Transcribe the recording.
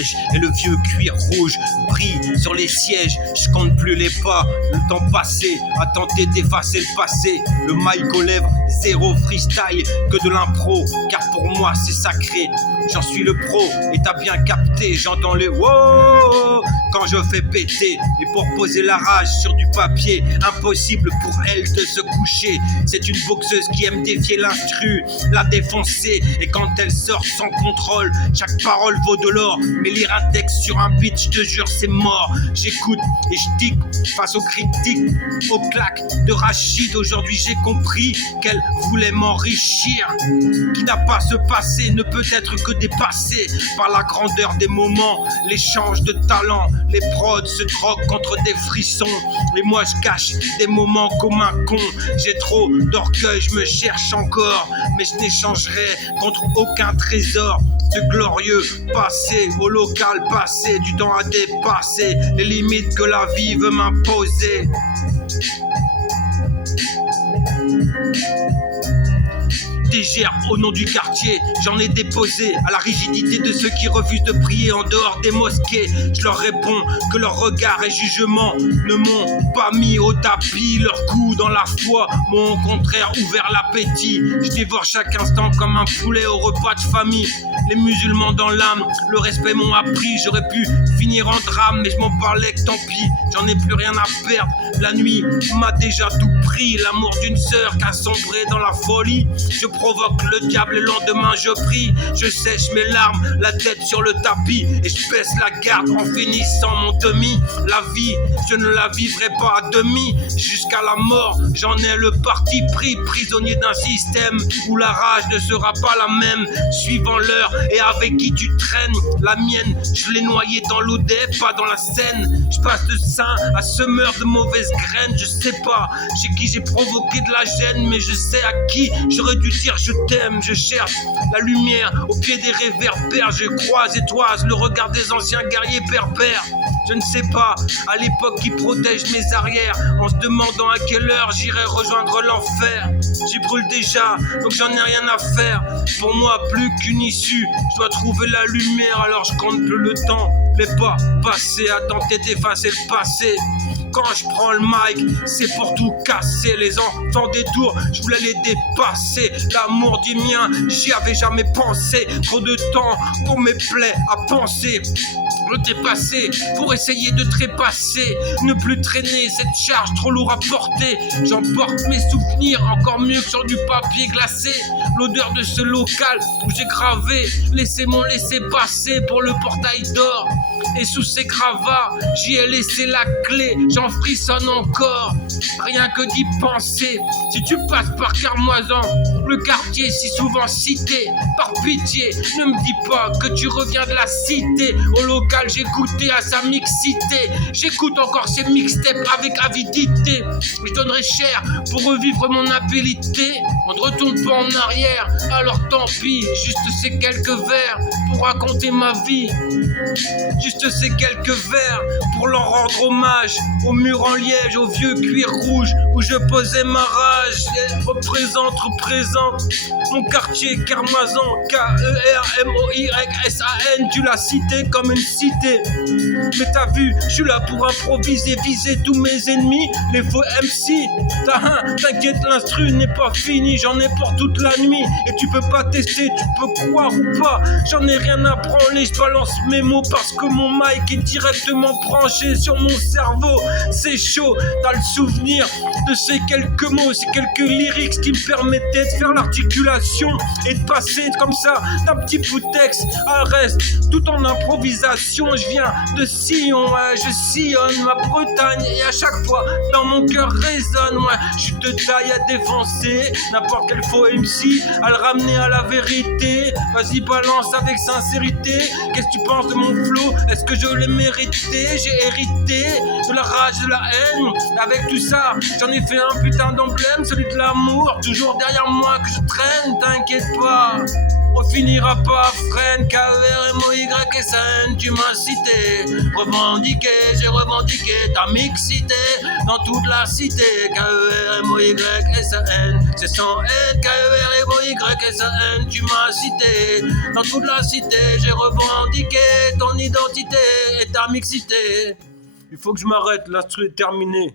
piège et le vieux cuir rouge brille sur les sièges. Je compte plus les pas, le temps passé à tenter d'effacer le passé. Le mic aux lèvres, zéro freestyle que de l'impro, car pour moi c'est sacré. J'en suis le pro et t'as bien capté, j'entends les wow quand je fais péter. Et pour poser la rage sur du papier, impossible pour elle de se coucher. C'est une boxeuse qui aime défier l'instru, la défoncer. Et quand elle sort sans contrôle, chaque parole vaut de l'or. Mais lire un texte sur un beat, je te jure c'est mort. J'écoute et je tic face aux critiques, aux claques de Rachid. Aujourd'hui j'ai compris qu'elle voulait m'enrichir. Qui n'a pas ce passé ne peut être que dépassé par la grandeur des moments, l'échange de talents. Les prods se troquent contre des frissons. Et moi je cache des moments comme un con. J'ai trop d'orgueil, je me cherche encore. Mais je n'échangerai contre aucun trésor. Ce glorieux passé, au local passé, du temps à dépasser les limites que la vie veut m'imposer. Dégère au nom du quartier, j'en ai déposé à la rigidité de ceux qui refusent de prier en dehors des mosquées. Je leur réponds que leur regard et jugement ne m'ont pas mis au tapis. Leurs coups dans la foi m'ont au contraire ouvert l'appétit. Je dévore chaque instant comme un poulet au repas de famille. Les musulmans dans l'âme, le respect m'ont appris. J'aurais pu finir en drame, mais je m'en parlais que tant pis. J'en ai plus rien à perdre, la nuit m'a déjà tout pris. L'amour d'une sœur qui a sombré dans la folie. Je provoque le diable, le lendemain je prie. Je sèche mes larmes, la tête sur le tapis. Et je baisse la garde en finissant mon demi. La vie, je ne la vivrai pas à demi. Jusqu'à la mort, j'en ai le parti pris. Prisonnier d'un système où la rage ne sera pas la même suivant l'heure et avec qui tu traînes. La mienne, je l'ai noyée dans l'Odé, pas dans la Seine. Je passe de saint à semeur de mauvaises graines. Je sais pas chez qui j'ai provoqué de la gêne, mais je sais à qui j'aurais dû dire je t'aime. Je cherche la lumière au pied des réverbères. Je croise et toise le regard des anciens guerriers berbères. Je ne sais pas à l'époque qui protège mes arrières, en se demandant à quelle heure j'irai rejoindre l'enfer. J'y brûle déjà, donc j'en ai rien à faire. Pour moi, plus qu'une issue, je dois trouver la lumière. Alors je compte plus le temps, les pas passés, à tenter d'effacer le passé. Quand je prends le mic, c'est pour tout casser. Les enfants des tours, je voulais les dépasser. L'amour du mien, j'y avais jamais pensé. Trop de temps pour mes plaies à penser. Le dépasser pour essayer de trépasser. Ne plus traîner cette charge trop lourde à porter. J'emporte mes souvenirs encore mieux que sur du papier glacé. L'odeur de ce local où j'ai gravé. Laissez mon laisser-passer pour le portail d'or. Et sous ces gravats, j'y ai laissé la clé. J'en frissonne encore, rien que d'y penser. Si tu passes par Carmoisan, le quartier si souvent cité, par pitié, ne me dis pas que tu reviens de la cité. Au local, j'ai goûté à sa mixité. J'écoute encore ses mixtapes avec avidité. Je donnerais cher pour revivre mon habilité. On ne retourne pas en arrière, alors tant pis. Juste ces quelques vers pour raconter ma vie. Juste ces quelques vers pour leur rendre hommage. Au mur en liège, au vieux cuir rouge où je posais ma rage. Représente mon quartier Carmoisan, K-E-R-M-O-Y-S-A-N. Tu l'as cité comme une cité. Mais t'as vu, je suis là pour improviser, viser tous mes ennemis, les faux MC. T'inquiète, l'instru n'est pas fini, j'en ai pour toute la nuit. Et tu peux pas tester, tu peux croire ou pas. J'en ai rien à branler, je balance mes mots parce que mon mic est directement branché sur mon cerveau. C'est chaud, t'as le souvenir de ces quelques mots, ces quelques lyrics qui me permettaient de faire l'articulation et de passer comme ça d'un petit bout de texte à un reste, tout en improvisation. Je viens de Sion, je sillonne ma Bretagne et à chaque fois dans mon cœur résonne. Je suis de taille à défoncer n'importe quel faux MC, à le ramener à la vérité. Vas-y, balance avec sincérité. Qu'est-ce que tu penses de mon flow? Est-ce que je l'ai mérité? J'ai hérité de la rage, de la haine. Avec tout ça, j'en ai fait un putain d'emblème, celui de l'amour. Toujours derrière moi que je traîne, t'inquiète pas. on finira par freine. K-E-R-M-O-Y-S-A-N, tu m'as cité. Revendiqué, j'ai revendiqué ta mixité dans toute la cité. K-E-R-M-O-Y-S-A-N, c'est sans haine. K-E-R-M-O-Y-S-A-N, tu m'as cité dans toute la cité. J'ai revendiqué ton identité et ta mixité. Il faut que je m'arrête, l'instru est terminé.